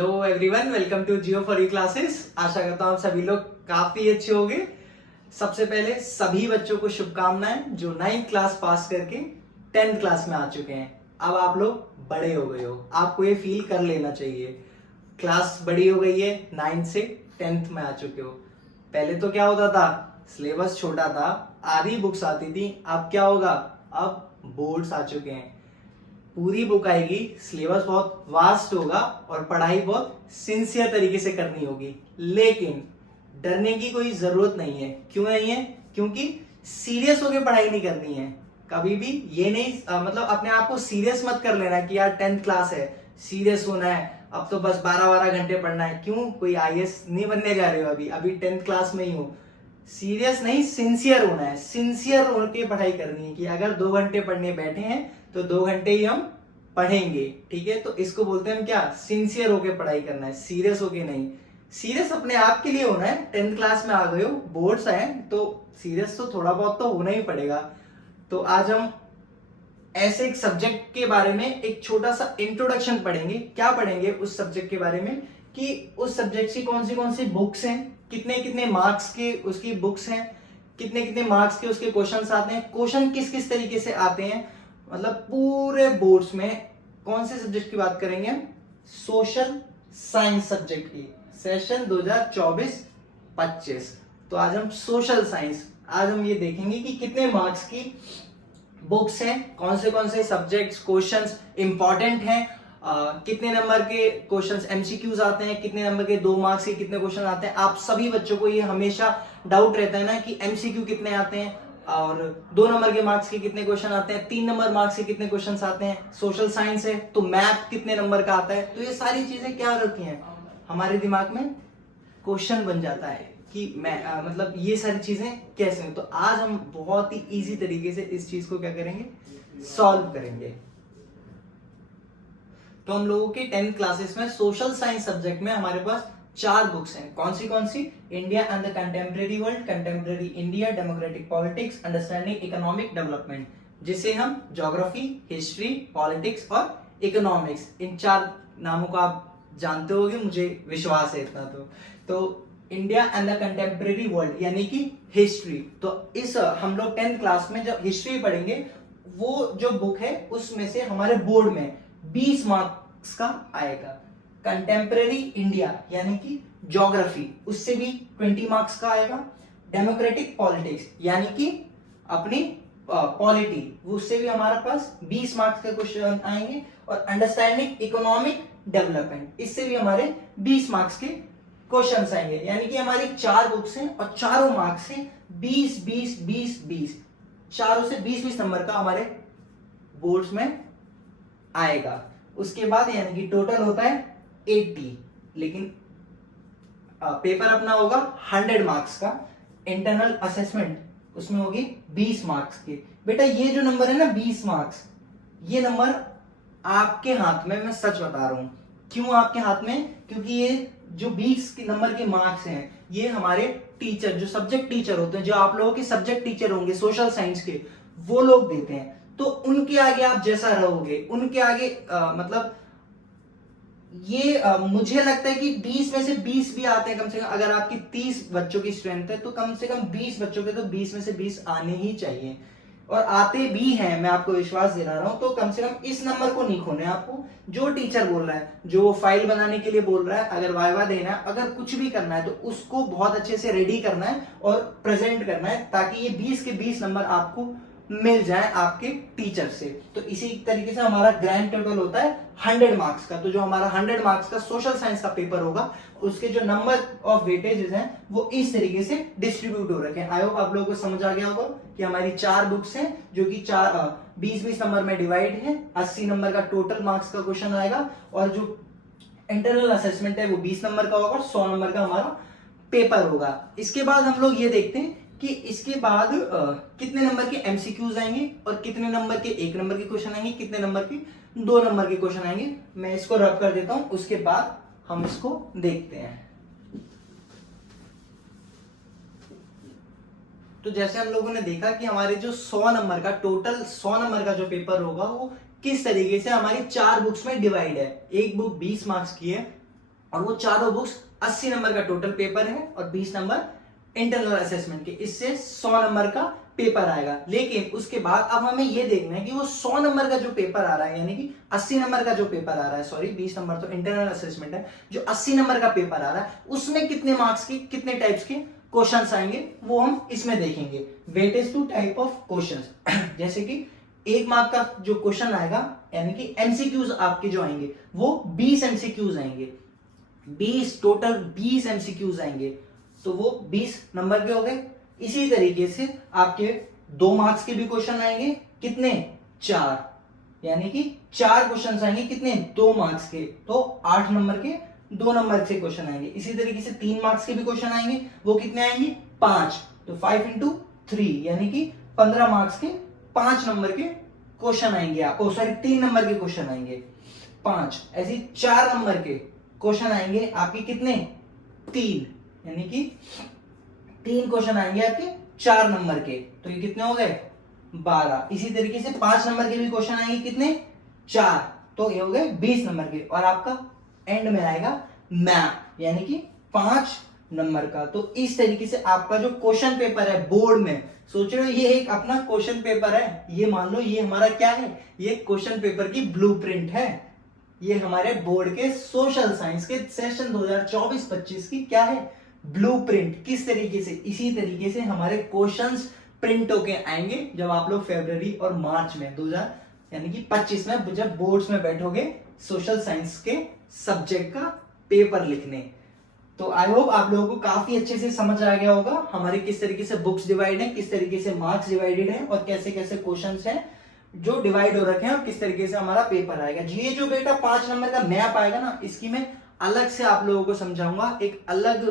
Hello everyone, welcome to Jio for you classes. आशा करता हूँ आप सभी लोग काफी अच्छे होंगे। सबसे पहले सभी बच्चों को शुभकामनाएं जो 9th क्लास पास करके 10th क्लास में आ चुके हैं। अब आप लोग बड़े हो गए हो, आपको ये फील कर लेना चाहिए। क्लास बड़ी हो गई है, 9th से 10th में आ चुके हो। पहले तो क्या होता था, सिलेबस छोटा था, आधी बुक्स आती थी। अब क्या होगा, अब बोर्ड्स आ चुके हैं, पूरी बुक आएगी, सिलेबस बहुत वास्ट होगा और पढ़ाई बहुत सिंसियर तरीके से करनी होगी। लेकिन डरने की कोई जरूरत नहीं है। क्यों नहीं है? क्योंकि सीरियस होकर पढ़ाई नहीं करनी है। कभी भी ये नहीं मतलब अपने आप को सीरियस मत कर लेना कि यार 10th क्लास है, सीरियस होना है, अब तो बस 12-12 घंटे पढ़ना है। क्यों? कोई आईएएस नहीं बनने जा रहे हो, अभी 10th क्लास में ही हो। सीरियस नहीं, सिंसियर होना है। सिंसियर होकर पढ़ाई करनी है कि अगर 2 घंटे पढ़ने बैठे हैं तो 2 घंटे ही हम पढ़ेंगे। ठीक है, तो इसको बोलते हैं हम क्या, सिंसियर होकर पढ़ाई करना है, सीरियस होके नहीं। सीरियस अपने आप के लिए होना है। 10th क्लास में आ गए हो, बोर्ड्स आए, तो सीरियस तो थोड़ा बहुत तो होना ही पड़ेगा। तो आज हम ऐसे एक सब्जेक्ट के बारे में एक छोटा सा इंट्रोडक्शन पढ़ेंगे। क्या पढ़ेंगे उस सब्जेक्ट के बारे में, कि उस सब्जेक्ट की कौन सी बुक्स हैं, कितने कितने मार्क्स के उसकी बुक्स हैं, कितने कितने मार्क्स के उसके क्वेश्चंस आते हैं, क्वेश्चन किस किस तरीके से आते हैं। मतलब पूरे बोर्ड्स में कौन से सब्जेक्ट की बात करेंगे हम, सोशल साइंस सब्जेक्ट की, सेशन 2024-25। तो आज हम सोशल साइंस, आज हम ये देखेंगे कि कितने मार्क्स की बुक्स हैं, कौन से सब्जेक्ट्स क्वेश्चंस इंपॉर्टेंट हैं, कितने नंबर के क्वेश्चंस एमसीक्यूज आते हैं, कितने नंबर के 2 मार्क्स के कितने क्वेश्चन आते हैं। आप सभी बच्चों को ये हमेशा डाउट रहता है ना कि एमसीक्यू कितने आते हैं, और 2 नंबर के मार्क्स के कितने क्वेश्चन आते हैं, 3 नंबर मार्क्स के कितने क्वेश्चन आते हैं। सोशल साइंस है तो मैथ कितने नंबर का आता है। तो ये सारी चीजें क्या रखी हैं, हमारे दिमाग में क्वेश्चन बन जाता है कि मैं मतलब ये सारी चीजें कैसे हैं। तो आज हम बहुत ही इजी तरीके से इस चीज को क्या करेंगे, सॉल्व करेंगे। तो हम लोगों के 10th क्लासेस में सोशल साइंस सब्जेक्ट में हमारे पास 4 बुक्स हैं। कौन सी? India and the contemporary world, contemporary India, democratic politics, understanding economic development, जिसे हम ज्योग्राफी, हिस्ट्री, पॉलिटिक्स और इकोनॉमिक्स, इन 4 नामों को आप जानते होगे, मुझे विश्वास है इतना। तो India and the contemporary world यानी कि हिस्ट्री। तो इस हम लोग 10th क्लास में जब हिस्ट्री पढ़ेंगे, वो जो बुक है उसमें से हमारे बोर्ड में 20 मार्क्स का आएगा। कंटेम्प्रेरी इंडिया यानी कि ज्योग्राफी, उससे भी 20 मार्क्स का आएगा। डेमोक्रेटिक पॉलिटिक्स यानी कि अपनी पॉलिटी, उससे भी हमारे पास 20 मार्क्स के क्वेश्चन आएंगे। और अंडरस्टैंडिंग इकोनॉमिक डेवलपमेंट, इससे भी हमारे 20 मार्क्स के क्वेश्चन आएंगे। यानी कि हमारी 4 बुक्स हैं और चारों मार्क्स से 20-20-20-20, चारों से 20-20 नंबर का हमारे बोर्ड्स में आएगा। उसके बाद यानी कि टोटल होता है 80, लेकिन पेपर अपना होगा 100 मार्क्स का। इंटरनल असेसमेंट उसमें होगी 20 मार्क्स की। बेटा ये जो नंबर है ना 20 मार्क्स, ये नंबर आपके हाथ में, मैं सच बता रहा हूं। क्यों आपके हाथ में? क्योंकि ये जो 20 नंबर के मार्क्स हैं, ये हमारे टीचर, जो सब्जेक्ट टीचर होते हैं, जो आप लोगों के सब्जेक्ट टीचर होंगे सोशल साइंस के, वो लोग देते हैं। तो उनके आगे आप जैसा रहोगे, उनके आगे मतलब ये मुझे लगता है कि 20 में से 20 भी आते हैं कम से कम। अगर आपकी 30 बच्चों की स्ट्रेंथ है तो कम से कम 20 बच्चों के तो 20 में से 20 आने ही चाहिए, और आते भी हैं, मैं आपको विश्वास दिला रहा हूं। तो कम से कम इस नंबर को नहीं खोना है आपको। जो टीचर बोल रहा है, जो फाइल बनाने के लिए बोल रहा है, अगर वाइवा देना है, अगर कुछ भी करना है, तो उसको बहुत अच्छे से रेडी करना है और प्रेजेंट करना है, ताकि ये 20 के 20 नंबर आपको मिल जाए आपके टीचर से। तो इसी तरीके से हमारा ग्रैंड टोटल होता है 100 मार्क्स का। तो जो हमारा 100 मार्क्स का सोशल साइंस का पेपर होगा, उसके जो नंबर ऑफ वेटेजेस हैं वो इस तरीके से डिस्ट्रीब्यूट हो रखे हैं। आई होप आप लोगों को समझ आ गया होगा कि हमारी 4 बुक्स हैं जो कि 20-20 नंबर में डिवाइड है। 80 नंबर का टोटल मार्क्स का क्वेश्चन आएगा, और जो इंटरनल असेसमेंट है वो 20 नंबर का होगा, 100 नंबर का हमारा पेपर होगा। इसके बाद हम लोग ये देखते हैं कि इसके बाद कितने नंबर के एमसीक्यूज आएंगे, और कितने नंबर के 1 नंबर के क्वेश्चन आएंगे, कितने नंबर के 2 नंबर के क्वेश्चन आएंगे। मैं इसको रब कर देता हूं, उसके बाद हम इसको देखते हैं। तो जैसे हम लोगों ने देखा कि हमारे जो 100 नंबर का टोटल 100 नंबर का जो पेपर होगा वो किस तरीके से हमारी 4 बुक्स में डिवाइड है। एक बुक 20 मार्क्स की है, और वो चारों बुक्स 80 नंबर का टोटल पेपर है और 20 नंबर इंटरनल असेसमेंट के, इससे 100 नंबर का पेपर आएगा। लेकिन उसके बाद अब हमें ये देखना है कि वो 100 नंबर का जो पेपर आ रहा है, यानी कि 80 नंबर का जो पेपर आ रहा है, सॉरी 20 नंबर तो इंटरनल असेसमेंट है, जो 80 नंबर का पेपर आ रहा है उसमें कितने मार्क्स के कितने टाइप्स के क्वेश्चंस आएंगे वो हम इसमें देखेंगे। Weightage to type of questions जैसे कि 1 मार्क का जो क्वेश्चन आएगा, यानी कि एमसीक्यूज आपके जो आएंगे वो 20 एमसीक्यूज आएंगे, 20 टोटल 20 एमसीक्यूज आएंगे, तो वो 20 नंबर के हो गए। इसी तरीके से आपके 2 मार्क्स के भी क्वेश्चन आएंगे, कितने 4, यानी कि 4 क्वेश्चन आएंगे कितने 2 मार्क्स के, तो 8 नंबर के 2 नंबर से क्वेश्चन आएंगे। इसी तरीके से 3 मार्क्स के भी क्वेश्चन आएंगे, वो कितने आएंगे 5, तो 5 इंटू 3 यानी कि 15 मार्क्स के 5 नंबर के क्वेश्चन आएंगे, आपको सॉरी 3 नंबर के क्वेश्चन आएंगे 5, ऐसे 4 नंबर के क्वेश्चन आएंगे आपके कितने 3, यानी कि 3 क्वेश्चन आएंगे आपके 4 नंबर के, तो ये कितने हो गए 12। इसी तरीके से 5 नंबर के भी क्वेश्चन आएंगे कितने 4, तो ये हो गए 20 नंबर के। और आपका एंड में आएगा मैप, यानी कि 5 नंबर का। तो इस तरीके से आपका जो क्वेश्चन पेपर है बोर्ड में, सोच रहे हो ये एक अपना क्वेश्चन पेपर है, ये मान लो ये हमारा क्या है, ये क्वेश्चन पेपर की ब्लूप्रिंट है। ये हमारे बोर्ड के सोशल साइंस के सेशन 2024-25 की क्या है ब्लूप्रिंट, किस तरीके से, इसी तरीके से हमारे क्वेश्चंस प्रिंट होके आएंगे जब आप लोग फरवरी और मार्च में 2000 यानी कि 25 में जब बोर्ड्स में बैठोगे सोशल साइंस के सब्जेक्ट का पेपर लिखने। तो आई होप आप लोगों को काफी अच्छे से समझ आ गया होगा हमारे किस तरीके से बुक्स डिवाइड है, किस तरीके से मार्क्स डिवाइडेड है और कैसे कैसे क्वेश्चंस हैं जो डिवाइड हो रखे हैं और किस तरीके से हमारा पेपर आएगा। ये जो बेटा 5 नंबर का मैप आएगा ना, इसकी मैं अलग से आप लोगों को समझाऊंगा, एक अलग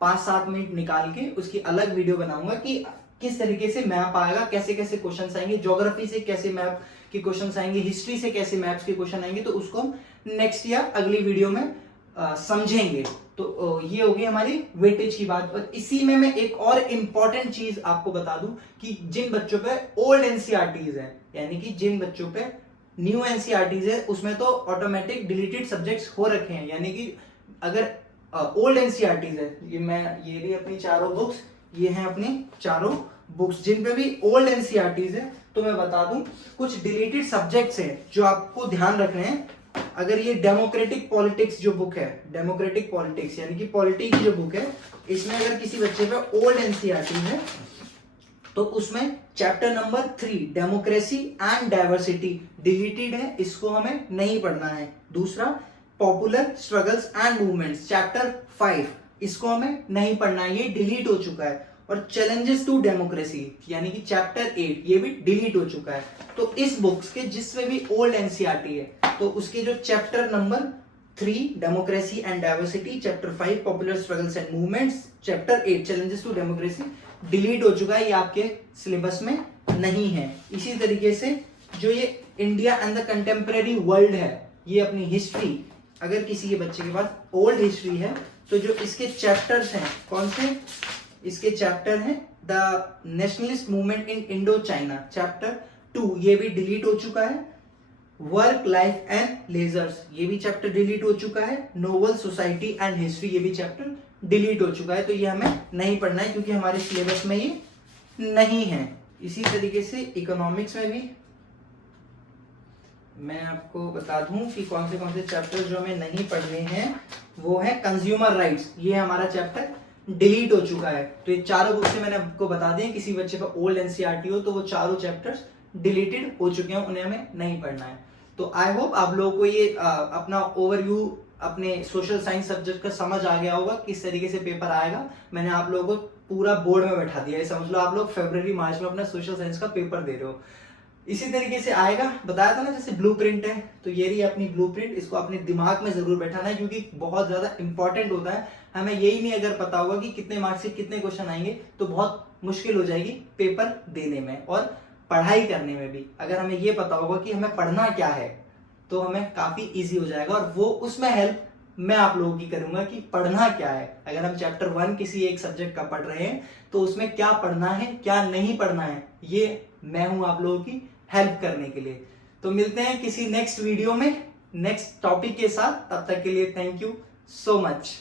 5-7 मिनट निकाल के उसकी अलग वीडियो बनाऊंगा कि किस तरीके से मैप आएगा, कैसे कैसे क्वेश्चन आएंगे, ज्योग्राफी से कैसे मैप के क्वेश्चन आएंगे, हिस्ट्री से कैसे मैप्स के क्वेश्चन आएंगे, तो उसको हम नेक्स्ट या अगली वीडियो में समझेंगे। तो ये होगी हमारी वेटेज की बात। और इसी में मैं एक और इंपॉर्टेंट चीज आपको बता दूं कि जिन बच्चों पे ओल्ड एनसीईआरटीज है, यानी कि जिन बच्चों पे न्यू एनसीईआरटीज है, उसमें तो ऑटोमेटिक डिलीटेड सब्जेक्ट्स हो रखे हैं, यानी कि अगर ओल्ड एनसीईआरटीज है, ये भी अपनी चारों बुक्स, ये हैं अपनी चारों बुक्स जिन पे भी ओल्ड एनसीईआरटीज है, तो मैं बता दूं कुछ डिलीटेड सब्जेक्ट्स हैं जो आपको ध्यान रखने हैं। अगर ये डेमोक्रेटिक पॉलिटिक्स जो बुक है, डेमोक्रेटिक पॉलिटिक्स यानी कि पॉलिटी की जो बुक है, इसमें अगर किसी बच्चे पे ओल्ड एनसीईआरटी है तो उसमें chapter number 3 democracy and diversity deleted है, इसको हमें नहीं पढ़ना है। दूसरा popular struggles and movements chapter 5, इसको हमें नहीं पढ़ना है, ये डिलीट हो चुका है। और चैलेंजेस टू डेमोक्रेसी यानी कि चैप्टर 8, ये भी डिलीट हो चुका है। तो इस बुक्स के जिसमें भी ओल्ड एनसीईआरटी है, तो उसके जो chapter number 3 democracy and diversity, chapter 5 popular struggles and movements, chapter 8 challenges to democracy delete हो चुका है, ये आपके सिलेबस में नहीं है। इसी तरीके से जो ये India and the contemporary world है, ये अपनी हिस्ट्री, अगर किसी के बच्चे के पास ओल्ड हिस्ट्री है तो जो इसके चैप्टर्स हैं, कौन से इसके चैप्टर हैं, the nationalist movement in Indo China chapter 2, ये भी डिलीट हो चुका है। वर्क लाइफ एंड लेजर्स, ये भी चैप्टर डिलीट हो चुका है। नोबल सोसाइटी एंड हिस्ट्री, ये भी चैप्टर डिलीट हो चुका है। तो ये हमें नहीं पढ़ना है क्योंकि हमारे सिलेबस में ये नहीं है। इसी तरीके से इकोनॉमिक्स में भी मैं आपको बता दूं कि कौन से चैप्टर जो हमें नहीं पढ़ने हैं, वो है कंज्यूमर राइट्स, ये हमारा चैप्टर डिलीट हो चुका है। तो ये चारों बुक से मैंने आपको बता दिया, किसी बच्चे पर ओल्ड एनसीईआरटी हो तो वो चारों चैप्टर्स डिलीटेड हो चुके हैं, उन्हें हमें नहीं पढ़ना है। तो आई होप आप लोगों को ये अपना ओवरव्यू अपने सोशल साइंस सब्जेक्ट का समझ आ गया होगा, किस तरीके से पेपर आएगा। मैंने आप लोगों को पूरा बोर्ड में बैठा दिया है, समझ लो आप लोग फरवरी मार्च में अपना सोशल साइंस का पेपर दे रहे हो। इसी तरीके से आएगा, बताया था ना जैसे ब्लूप्रिंट है, तो ये रही अपनी ब्लूप्रिंट, इसको अपने दिमाग में जरूर बैठाना है क्योंकि बहुत ज्यादा इंपॉर्टेंट होता है। हमें यही नहीं अगर पता होगा कि कितने मार्क्स से कितने क्वेश्चन आएंगे तो बहुत मुश्किल हो जाएगी पेपर देने में और पढ़ाई करने में भी। अगर हमें ये पता होगा कि हमें पढ़ना क्या है तो हमें काफी इजी हो जाएगा, और वो उसमें हेल्प मैं आप लोगों की करूंगा कि पढ़ना क्या है। अगर हम चैप्टर 1 किसी एक सब्जेक्ट का पढ़ रहे हैं तो उसमें क्या पढ़ना है क्या नहीं पढ़ना है, ये मैं हूं आप लोगों की हेल्प करने के लिए। तो मिलते हैं किसी नेक्स्ट वीडियो में नेक्स्ट टॉपिक के साथ, तब तक के लिए थैंक यू, so much.